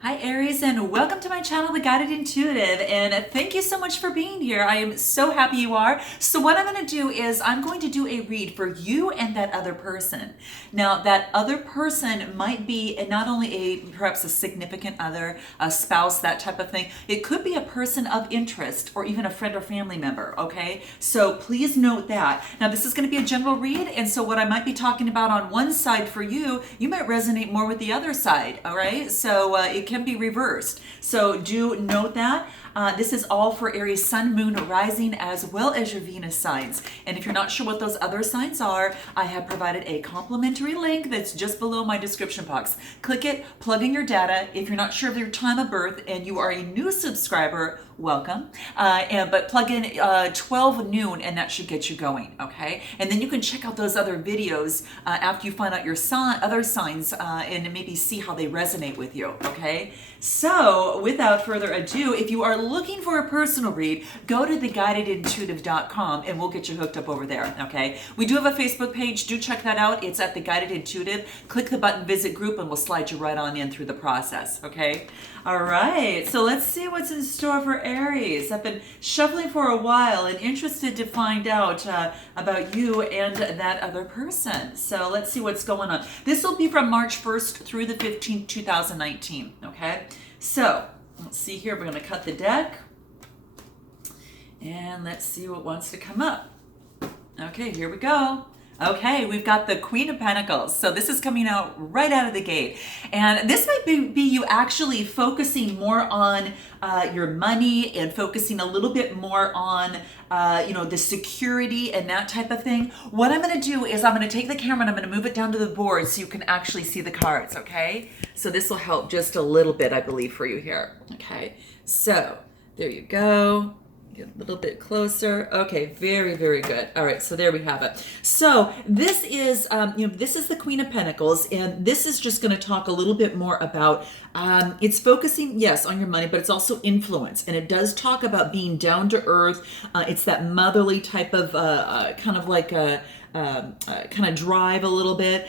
Hi Aries, and welcome to my channel, The Guided Intuitive, and thank you so much for being here. I am so happy you are. So what I'm going to do is I'm going to do a read for you and that other person. Now that other person might be not only perhaps a significant other, a spouse, that type of thing. It could be a person of interest or even a friend or family member, okay? So please note that. Now this is going to be a general read, and so what I might be talking about on one side for you, you might resonate more with the other side, all right? So it can be reversed. So do note that. This is all for Aries Sun, Moon, Rising, as well as your Venus signs. And if you're not sure what those other signs are, I have provided a complimentary link that's just below my description box. Click it, plug in your data. If you're not sure of your time of birth and you are a new subscriber, welcome. But plug in 12 noon and that should get you going, okay? And then you can check out those other videos after you find out your other signs and maybe see how they resonate with you, okay? So without further ado, if you are looking for a personal read, go to theguidedintuitive.com and we'll get you hooked up over there, okay? We do have a Facebook page. Do check that out. It's at The Guided Intuitive. Click the button Visit Group and we'll slide you right on in through the process, okay? All right, so let's see what's in store for Aries. I've been shuffling for a while and interested to find out about you and that other person. So let's see what's going on. This will be from March 1st through the 15th, 2019, okay? So let's see here. We're going to cut the deck and let's see what wants to come up. Okay, here we go. Okay, we've got the Queen of Pentacles. So this is coming out right out of the gate. And this might be you actually focusing more on your money and focusing a little bit more on the security and that type of thing. What I'm going to do is I'm going to take the camera and I'm going to move it down to the board so you can actually see the cards, okay? So this will help just a little bit, I believe, for you here. Okay, so there you go. Get a little bit closer. Okay, very, very good. All right, so there we have it. So this is, this is the Queen of Pentacles, and this is just going to talk a little bit more about, it's focusing, yes, on your money, but it's also influence, and it does talk about being down to earth. It's that motherly type of kind of like a kind of drive a little bit.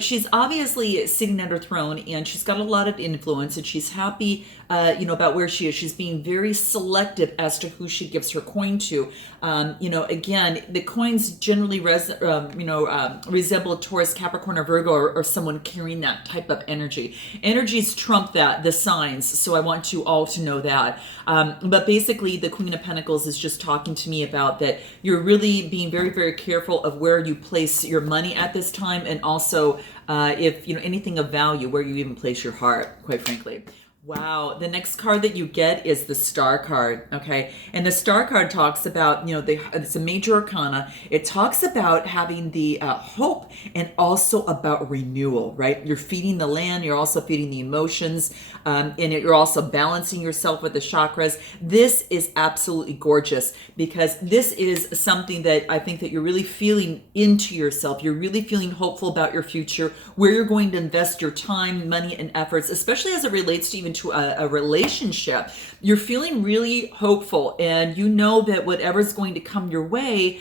She's obviously sitting at her throne and she's got a lot of influence and she's happy, about where she is. She's being very selective as to who she gives her coin to. Again, the coins generally resemble Taurus, Capricorn, or Virgo, or someone carrying that type of energy. Energies trump the signs, so I want you all to know that. But basically, the Queen of Pentacles is just talking to me about that you're really being very, very careful of where you place your money at this time, and also if anything of value, where you even place your heart, quite frankly. Wow, the next card that you get is the Star card, okay? And the Star card talks about, it's a major arcana. It talks about having the hope and also about renewal, right? You're feeding the land, you're also feeding the emotions, and you're also balancing yourself with the chakras. This is absolutely gorgeous because this is something that I think that you're really feeling into yourself. You're really feeling hopeful about your future, where you're going to invest your time, money, and efforts, especially as it relates to even to a relationship. You're feeling really hopeful, and you know that whatever's going to come your way,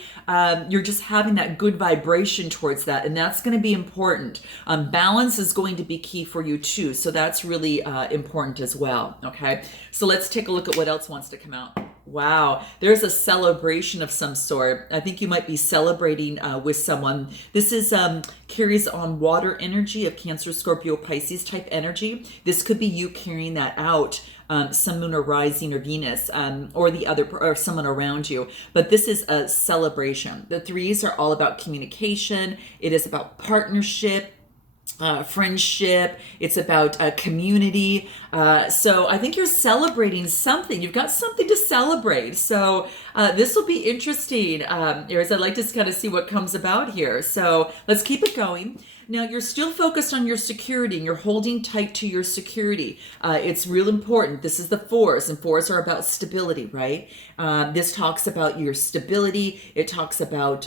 you're just having that good vibration towards that, and that's going to be important. Balance is going to be key for you too, so that's really important as well. Okay, so let's take a look at what else wants to come out. Wow, there's a celebration of some sort. I think you might be celebrating with someone. This is carries on water energy of Cancer, Scorpio, Pisces type energy. This could be you carrying that out, Sun, Moon, or Rising, or Venus, or the other, or someone around you. But this is a celebration. The threes are all about communication. It is about partnership, friendship. It's about community. So I think you're celebrating something. You've got something to celebrate. So this will be interesting, Aries. I'd like to kind of see what comes about here. So let's keep it going. Now, you're still focused on your security and you're holding tight to your security. It's real important. This is the fours, and fours are about stability, right? This talks about your stability. It talks about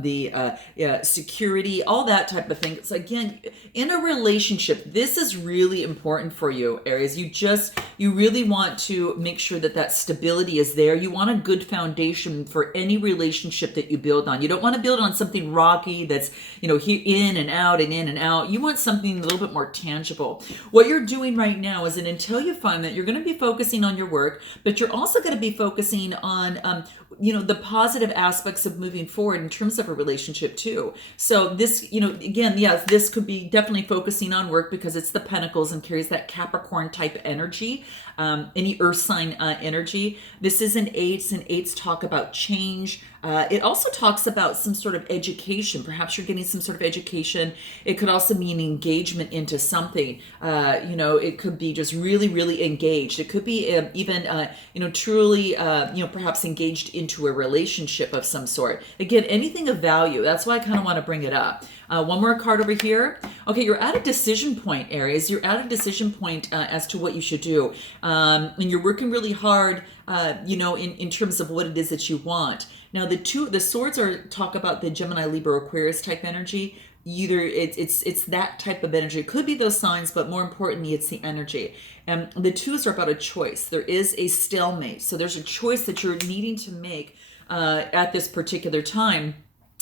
the security, all that type of thing. So again, in a relationship, this is really important for you, Aries. You really want to make sure that that stability is there. You want a good foundation for any relationship that you build on. You don't want to build on something rocky that's, in and out it in and out. You want something a little bit more tangible. What you're doing right now is that until you find that, you're going to be focusing on your work, but you're also going to be focusing on, the positive aspects of moving forward in terms of a relationship too. So this, again, yes, this could be definitely focusing on work because it's the Pentacles and carries that Capricorn type energy, any earth sign energy. This is an eights, and eights talk about change. It also talks about some sort of education. Perhaps you're getting some sort of education. It could also mean engagement into something. It could be just really, really engaged. It could be even, truly, perhaps engaged into a relationship of some sort. Again, anything of value. That's why I kind of want to bring it up. One more card over here. Okay, you're at a decision point, Aries. You're at a decision point as to what you should do. And you're working really hard, in terms of what it is that you want. Now, the swords talk about the Gemini, Libra, Aquarius type energy. Either it's that type of energy. It could be those signs, but more importantly, it's the energy. And the twos are about a choice. There is a stalemate. So there's a choice that you're needing to make at this particular time,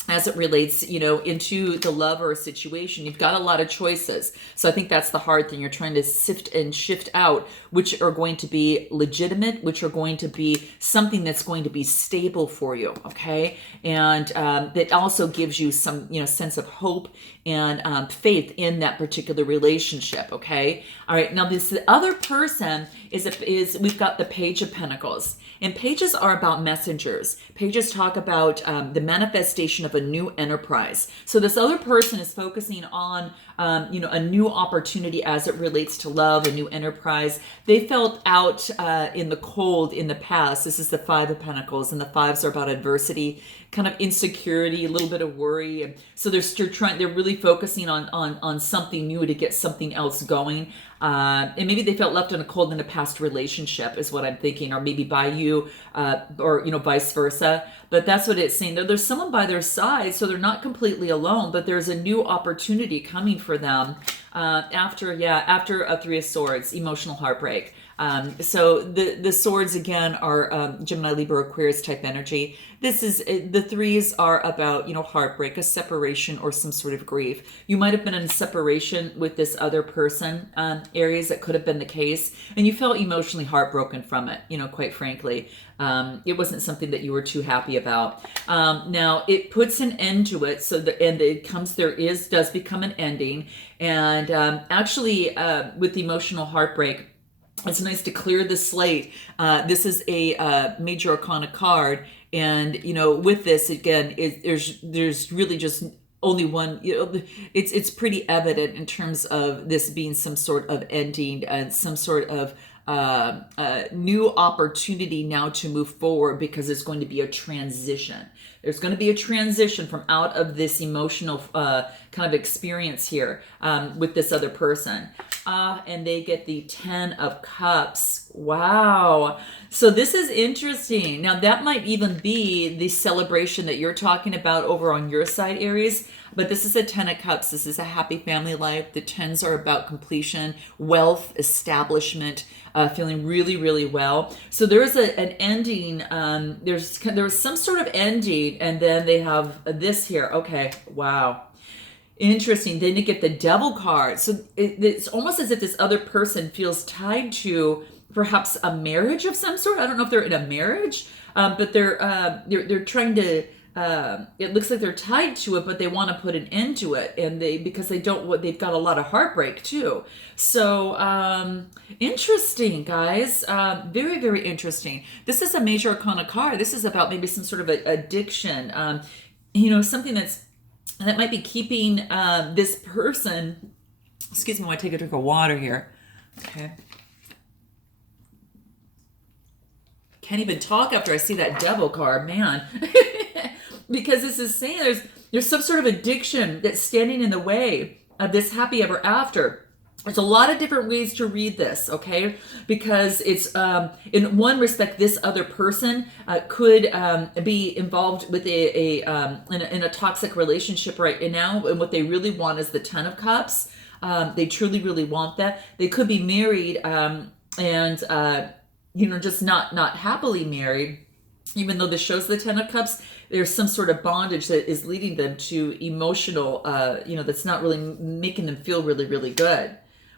as it relates, into the love or a situation. You've got a lot of choices. So I think that's the hard thing. You're trying to sift and shift out which are going to be legitimate, which are going to be something that's going to be stable for you, okay? And that also gives you some, sense of hope and faith in that particular relationship, okay? All right, now this other person is we've got the Page of Pentacles. And pages are about messengers. Pages talk about the manifestation of a new enterprise. So this other person is focusing on, a new opportunity as it relates to love, a new enterprise. They felt out in the cold in the past. This is the Five of Pentacles, and the fives are about adversity, kind of insecurity, a little bit of worry. And so they're really focusing on something new to get something else going. And maybe they felt left in a cold in a past relationship is what I'm thinking, or maybe by you, or vice versa. But that's what it's saying. There's someone by their side, so they're not completely alone, but there's a new opportunity coming for them after a Three of Swords, emotional heartbreak. So the swords again are Gemini, Libra, Aquarius type energy. This is the threes are about heartbreak, a separation, or some sort of grief. You might have been in separation with this other person, Aries. That could have been the case, and you felt emotionally heartbroken from it. Quite frankly, it wasn't something that you were too happy about. Now it puts an end to it, so does become an ending, and actually with emotional heartbreak, it's nice to clear the slate. This is a major arcana card, and with this again, there's really just only one. It's pretty evident in terms of this being some sort of ending and some sort of new opportunity now to move forward, because there's going to be a transition. There's going to be a transition from out of this emotional kind of experience here with this other person. And they get the 10 of Cups. Wow. So this is interesting. Now that might even be the celebration that you're talking about over on your side, Aries. But this is a 10 of Cups. This is a happy family life. The 10s are about completion, wealth, establishment, feeling really, really well. So there is an ending. There was some sort of ending, and then they have this here. Okay, wow. Interesting. Then you get the Devil card. So it's almost as if this other person feels tied to perhaps a marriage of some sort. I don't know if they're in a marriage, but they're trying to. It looks like they're tied to it, but they want to put an end to it, and because they've got a lot of heartbreak too. So interesting, guys. Very, very interesting. This is a major arcana card. This is about maybe some sort of addiction. Something that might be keeping this person. Excuse me, I want to take a drink of water here. Okay. Can't even talk after I see that Devil card, man. Because this is saying there's some sort of addiction that's standing in the way of this happy ever after. There's a lot of different ways to read this, okay? Because it's, in one respect, this other person could be involved with in a toxic relationship right now, and what they really want is the 10 of Cups. They truly, really want that. They could be married and just not happily married. even though this shows the Ten of Cups, there's some sort of bondage that is leading them to emotional, that's not really making them feel really, really good.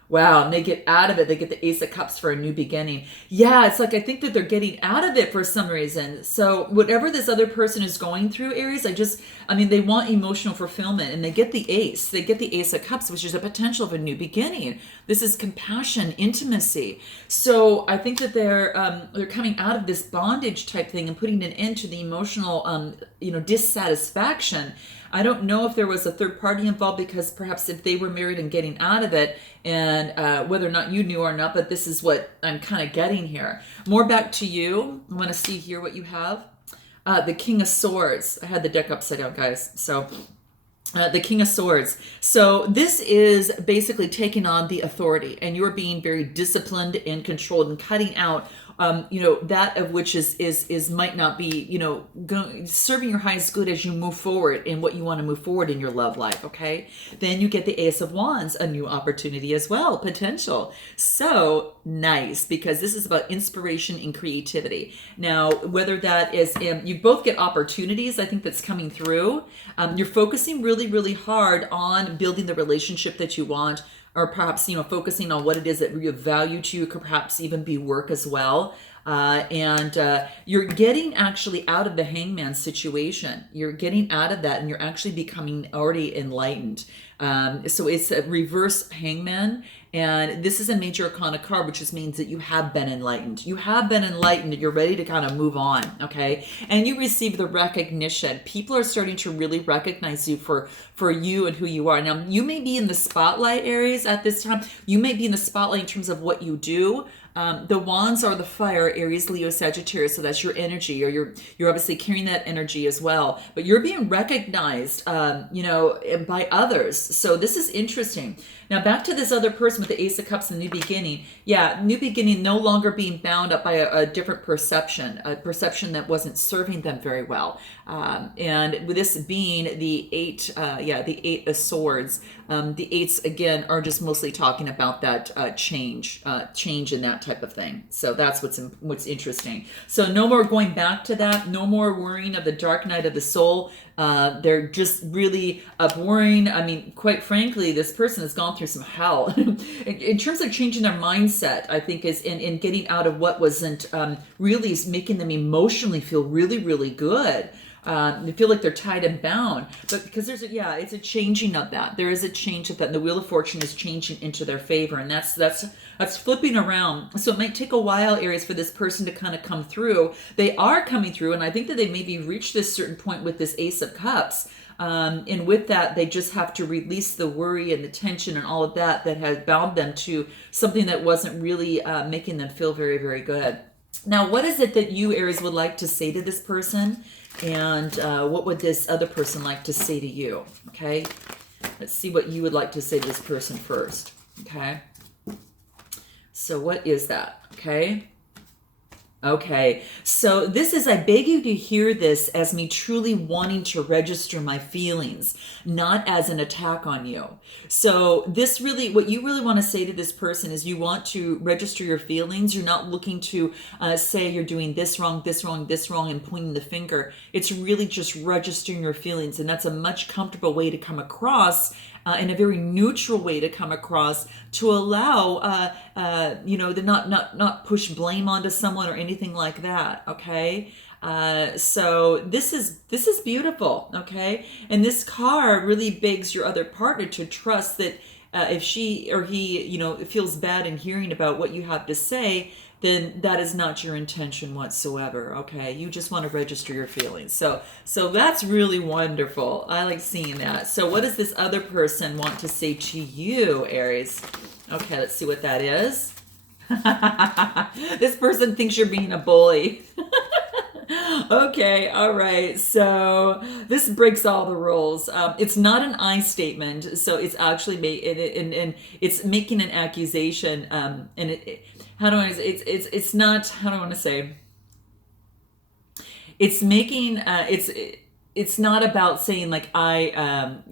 Wow, and they get out of it. They get the Ace of Cups for a new beginning. Yeah, it's like I think that they're getting out of it for some reason. So whatever this other person is going through, Aries, they want emotional fulfillment, and they get the Ace. They get the Ace of Cups, which is a potential of a new beginning. This is compassion, intimacy. So I think that they're coming out of this bondage type thing and putting an end to the emotional, dissatisfaction. I don't know if there was a third party involved, because perhaps if they were married and getting out of it, and whether or not you knew or not, but this is what I'm kind of getting here. More back to you. I want to see here what you have. The King of Swords. I had the deck upside down, guys. So the King of Swords. So this is basically taking on the authority, and you're being very disciplined and controlled and cutting out that of which is might not be, serving your highest good as you move forward in what you want to move forward in your love life. Okay. Then you get the Ace of Wands, a new opportunity as well, potential. So nice, because this is about inspiration and creativity. Now, whether that is, you both get opportunities, I think that's coming through. You're focusing really, really hard on building the relationship that you want, or perhaps, focusing on what it is that you have value to you, could perhaps even be work as well. And you're getting actually out of the hangman situation. You're getting out of that, and you're actually becoming already enlightened. So it's a reverse hangman. And this is a major arcana card, which just means that you have been enlightened. You have been enlightened. You're ready to kind of move on, okay? And you receive the recognition. People are starting to really recognize you for you and who you are. Now, you may be in the spotlight, Aries, at this time. You may be in the spotlight in terms of what you do. The wands are the fire, Aries, Leo, Sagittarius. So that's your energy, or you're obviously carrying that energy as well. But you're being recognized, by others. So this is interesting. Now back to this other person with the Ace of Cups and New Beginning. Yeah, New Beginning, no longer being bound up by a different perception, a perception that wasn't serving them very well. And with this being the the Eight of Swords, the eights again are just mostly talking about that change in that type of thing. So that's what's interesting. So no more going back to that. No more worrying of the dark night of the soul. They're just really worrying. I mean, quite frankly, this person has gone through some hell. In terms of changing their mindset, I think is in getting out of what wasn't really making them emotionally feel really, really good. They feel like they're tied and bound, but because it's a changing of that. There is a change of that, and the Wheel of Fortune is changing into their favor, and that's flipping around. So it might take a while, Aries, for this person to kind of come through. They are coming through, and I think that they maybe reached this certain point with this Ace of Cups. And with that, they just have to release the worry and the tension and all of that has bound them to something that wasn't really making them feel very, very good. Now, what is it that you, Aries, would like to say to this person? And what would this other person like to say to you? Okay, let's see what you would like to say to this person first. Okay, so what is that? Okay, so this is, I beg you to hear this as me truly wanting to register my feelings, not as an attack on you. So this really, what you really want to say to this person is you want to register your feelings. You're not looking to say you're doing this wrong, this wrong, this wrong, and pointing the finger. It's really just registering your feelings, and that's a much comfortable way to come across, in a very neutral way to come across, to allow, to not push blame onto someone or anything like that. Okay. So this is beautiful. Okay. And this card really begs your other partner to trust that, if she or he, feels bad in hearing about what you have to say, then that is not your intention whatsoever. Okay, you just want to register your feelings. So that's really wonderful. I like seeing that. So what does this other person want to say to you, Aries? Okay, let's see what that is. This person thinks you're being a bully. Okay, all right. So this breaks all the rules. It's not an I statement, so it's actually and it's making an accusation. And how do I say? It's not. How do I want to say? It's making. It's not about saying like that.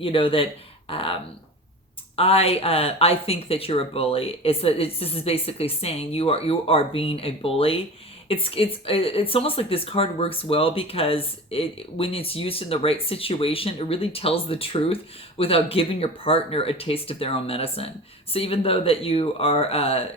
I think that you're a bully. This is basically saying you are being a bully. it's almost like this card works well because when it's used in the right situation, it really tells the truth without giving your partner a taste of their own medicine. So even though that you are,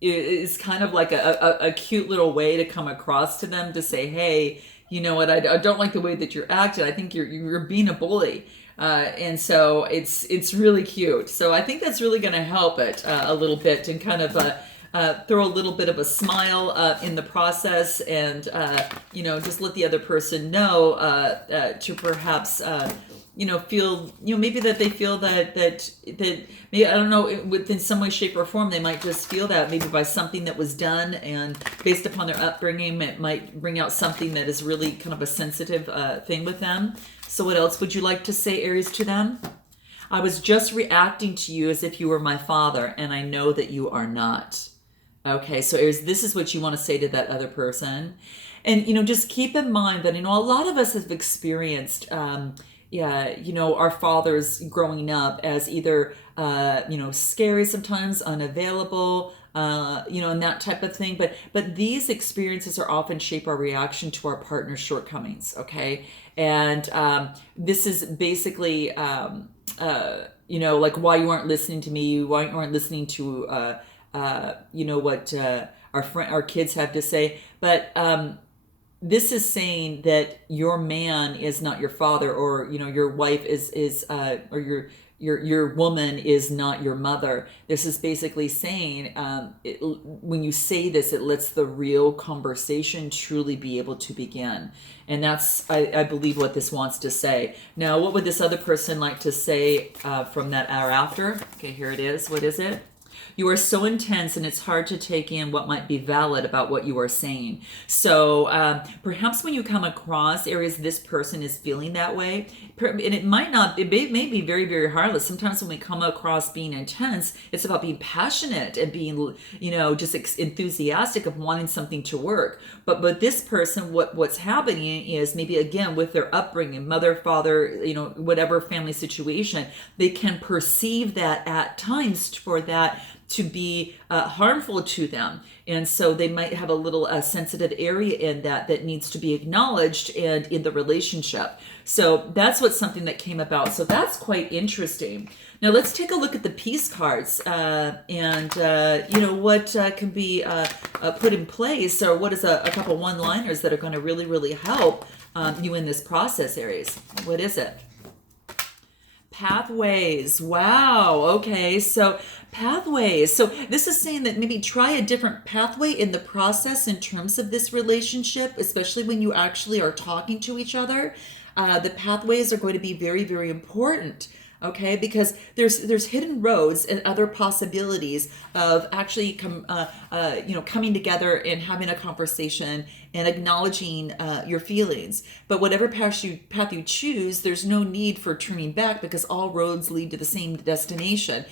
it's kind of like a cute little way to come across to them to say, hey, you know what, I don't like the way that you're acting. I think you're being a bully. And so it's really cute. So I think that's really going to help it a little bit and kind of throw a little bit of a smile in the process, and just let the other person know to perhaps feel, maybe that they feel that maybe, I don't know, within some way, shape, or form, they might just feel that maybe by something that was done, and based upon their upbringing, it might bring out something that is really kind of a sensitive thing with them. So what else would you like to say, Aries, to them? I was just reacting to you as if you were my father, and I know that you are not. Okay, so Aries, this is what you want to say to that other person. And, just keep in mind that, a lot of us have experienced, our fathers growing up as either, scary sometimes, unavailable, and that type of thing. But these experiences are often shape our reaction to our partner's shortcomings, okay? And this is basically, like why you aren't listening to me, why you aren't listening to, what our kids have to say. But this is saying that your man is not your father, or your wife is or your woman is not your mother. This is basically saying, when you say this, it lets the real conversation truly be able to begin. And that's, I believe, what this wants to say. Now, what would this other person like to say from that hour after? Okay, here it is. What is it? You are so intense, and it's hard to take in what might be valid about what you are saying. So perhaps when you come across areas this person is feeling that way, and it may be very, very harmless. Sometimes when we come across being intense, it's about being passionate and being, just enthusiastic of wanting something to work. But this person, what's happening is maybe, again, with their upbringing, mother, father, whatever family situation, they can perceive that at times for that to be harmful to them. And so they might have a little sensitive area in that needs to be acknowledged and in the relationship. So that's something that came about. So that's quite interesting. Now let's take a look at the peace cards and what can be put in place, or what is a couple one-liners that are going to really, really help you in this process, Aries. What is it? Pathways. Wow. Okay. So pathways. So this is saying that maybe try a different pathway in the process in terms of this relationship, especially when you actually are talking to each other. The pathways are going to be very, very important. Okay, because there's hidden roads and other possibilities of actually coming together and having a conversation and acknowledging your feelings. But whatever path you choose, there's no need for turning back, because all roads lead to the same destination.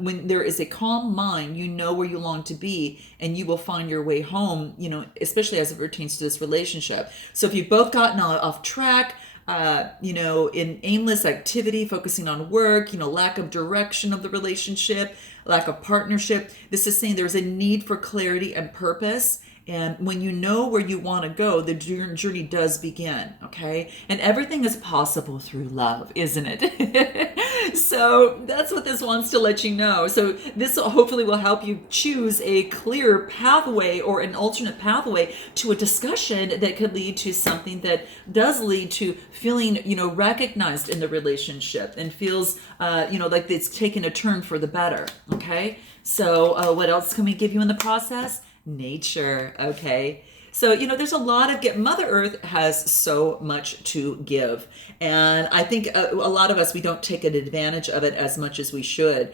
When there is a calm mind, you know where you long to be, and you will find your way home. Especially as it pertains to this relationship. So if you've both gotten off track, in aimless activity, focusing on work, lack of direction of the relationship, lack of partnership. This is saying there's a need for clarity and purpose. And when you know where you want to go, the journey does begin, okay? And everything is possible through love, isn't it? So that's what this wants to let you know. So this hopefully will help you choose a clear pathway or an alternate pathway to a discussion that could lead to something that does lead to feeling, recognized in the relationship and feels, like it's taken a turn for the better, okay? So what else can we give you in the process? Nature. Okay. So, there's a lot of Mother Earth has so much to give. And I think a lot of us, we don't take an advantage of it as much as we should,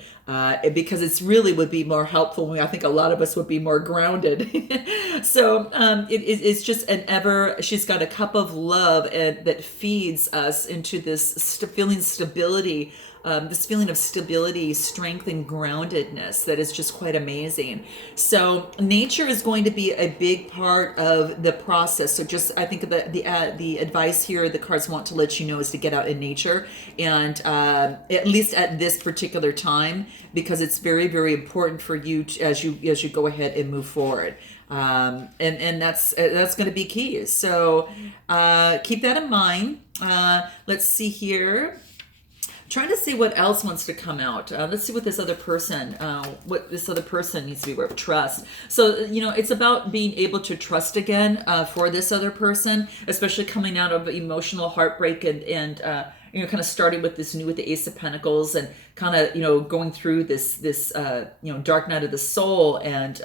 because it's really would be more helpful. I think a lot of us would be more grounded. So it's just she's got a cup of love that feeds us into this feeling stability this feeling of stability, strength, and groundedness that is just quite amazing. So nature is going to be a big part of the process. So just, I think the advice here the cards want to let you know is to get out in nature, and at least at this particular time, because it's very, very important for you to, as you go ahead and move forward. And that's going to be key. So keep that in mind. Let's see here. Trying to see what else wants to come out. Let's see what this other person needs to be aware of. Trust. So, it's about being able to trust again for this other person, especially coming out of emotional heartbreak and kind of starting with the Ace of Pentacles, and kind of, going through this dark night of the soul, and,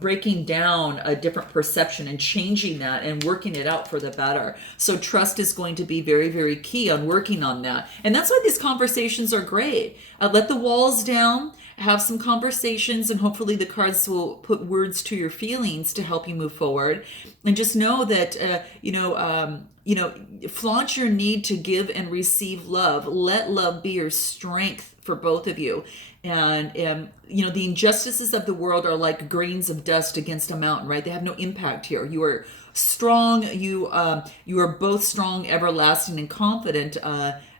breaking down a different perception and changing that and working it out for the better. So trust is going to be very, very key on working on that. And that's why these conversations are great. Let the walls down, have some conversations, and hopefully the cards will put words to your feelings to help you move forward. And just know that, flaunt your need to give and receive love. Let love be your strength for both of you. And the injustices of the world are like grains of dust against a mountain, right? They have no impact here. You are strong. You are both strong, everlasting, and confident.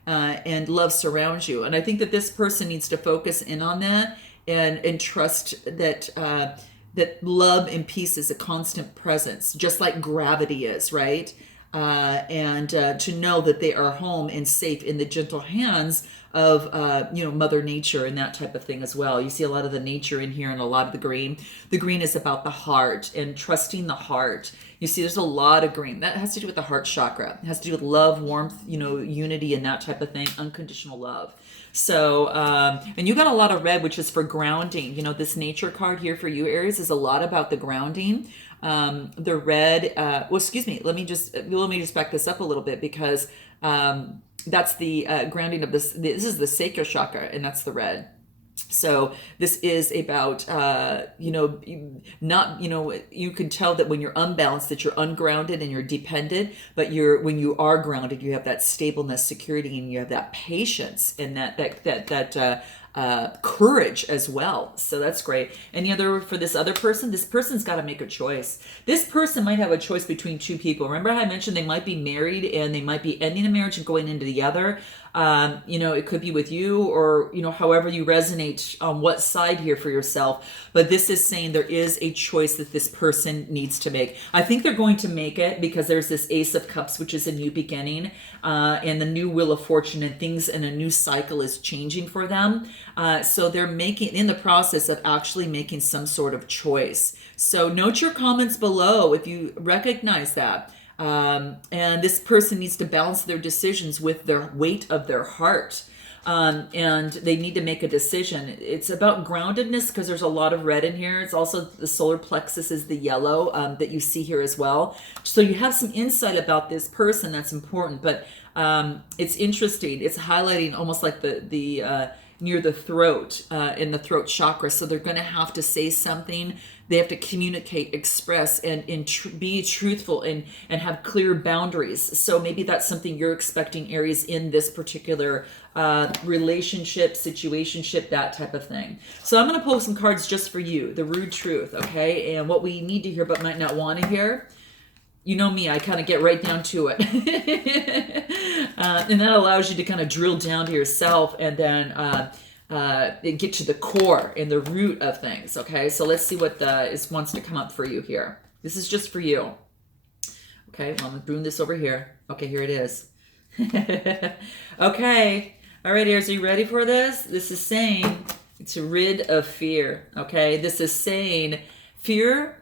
And love surrounds you. And I think that this person needs to focus in on that, and trust that that love and peace is a constant presence, just like gravity is, right? And to know that they are home and safe in the gentle hands of Mother Nature and that type of thing as well. You see a lot of the nature in here, and a lot of the green. The green is about the heart and trusting the heart. You see, there's a lot of green that has to do with the heart chakra. It has to do with love, warmth, unity, and that type of thing. Unconditional love. So, and you got a lot of red, which is for grounding. This nature card here for you, Aries, is a lot about the grounding. The red, excuse me, let me just back this up a little bit, because that's the grounding of this. This is the sacral chakra, and that's the red. So this is about, you can tell that when you're unbalanced, that you're ungrounded and you're dependent, but when you are grounded, you have that stableness, security, and you have that patience and that courage as well. So that's great. And for this other person, this person's got to make a choice. This person might have a choice between two people. Remember how I mentioned they might be married and they might be ending a marriage and going into the other. It could be with you, or, however you resonate on what side here for yourself. But this is saying there is a choice that this person needs to make. I think they're going to make it, because there's this Ace of Cups, which is a new beginning, and the new Wheel of Fortune, and things in a new cycle is changing for them. So they're in the process of actually making some sort of choice. So note your comments below if you recognize that. And this person needs to balance their decisions with their weight of their heart. And they need to make a decision. It's about groundedness, because there's a lot of red in here. It's also the solar plexus is the yellow that you see here as well. So you have some insight about this person that's important. But it's interesting. It's highlighting almost like the near the throat, in the throat chakra. So they're going to have to say something. They have to communicate, express, and be truthful, and have clear boundaries. So maybe that's something you're expecting, Aries, in this particular relationship, situationship, that type of thing. So I'm going to pull some cards just for you, the rude truth, okay? And what we need to hear but might not want to hear. You know me, I kind of get right down to it. And that allows you to kind of drill down to yourself, and then get to the core and the root of things, okay? So let's see what wants to come up for you here. This is just for you. Okay, well, I'm going to boom this over here. Okay, here it is. Okay. All right, Aries, are you ready for this? This is saying to rid of fear, okay? This is saying fear,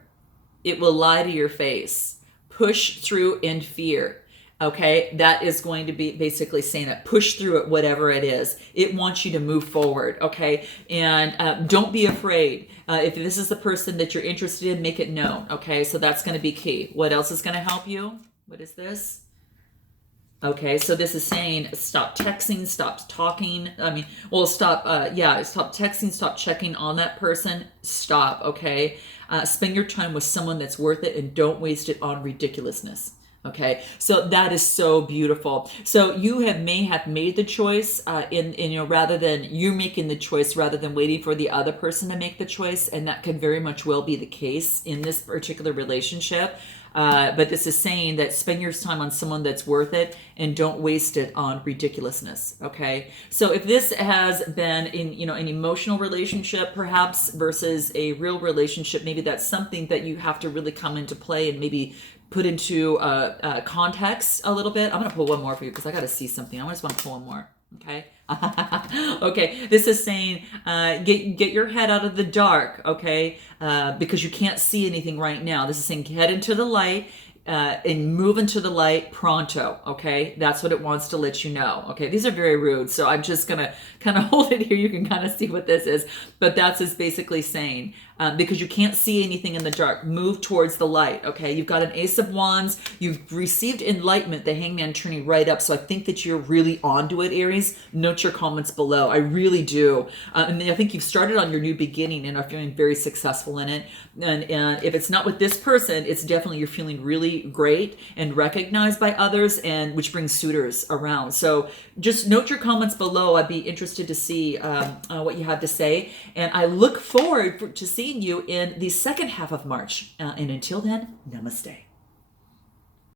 it will lie to your face. Push through in fear. Okay, that is going to be basically saying that push through it, whatever it is. It wants you to move forward, okay? And don't be afraid. If this is the person that you're interested in, make it known, okay? So that's going to be key. What else is going to help you? What is this? Okay, so this is saying stop texting, stop talking. Stop texting, stop checking on that person. Stop, okay? Spend your time with someone that's worth it, and don't waste it on ridiculousness. Okay, so that is so beautiful. So you may have made the choice rather than you making the choice, rather than waiting for the other person to make the choice, and that could very much well be the case in this particular relationship. But this is saying that spend your time on someone that's worth it and don't waste it on ridiculousness. Okay. So if this has been in, an emotional relationship perhaps versus a real relationship, maybe that's something that you have to really come into play and maybe put into context a little bit. I'm going to pull one more for you because I got to see something. I just want to pull one more. Okay. Okay. This is saying, get your head out of the dark. Okay. Because you can't see anything right now. This is saying head into the light. And move into the light pronto. Okay, that's what it wants to let you know. Okay, these are very rude, so I'm just gonna kind of hold it here. You can kind of see what this is, but that's just basically saying because you can't see anything in the dark, move towards the light. Okay, you've got an Ace of Wands. You've received enlightenment, the Hangman turning right up. So I think that you're really onto it, Aries. Note your comments below. I really do, and I think you've started on your new beginning and are feeling very successful in it. And if it's not with this person, it's definitely you're feeling really great and recognized by others, and which brings suitors around. So just note your comments below. I'd be interested to see what you have to say, and I look forward to seeing you in the second half of March. And until then, namaste.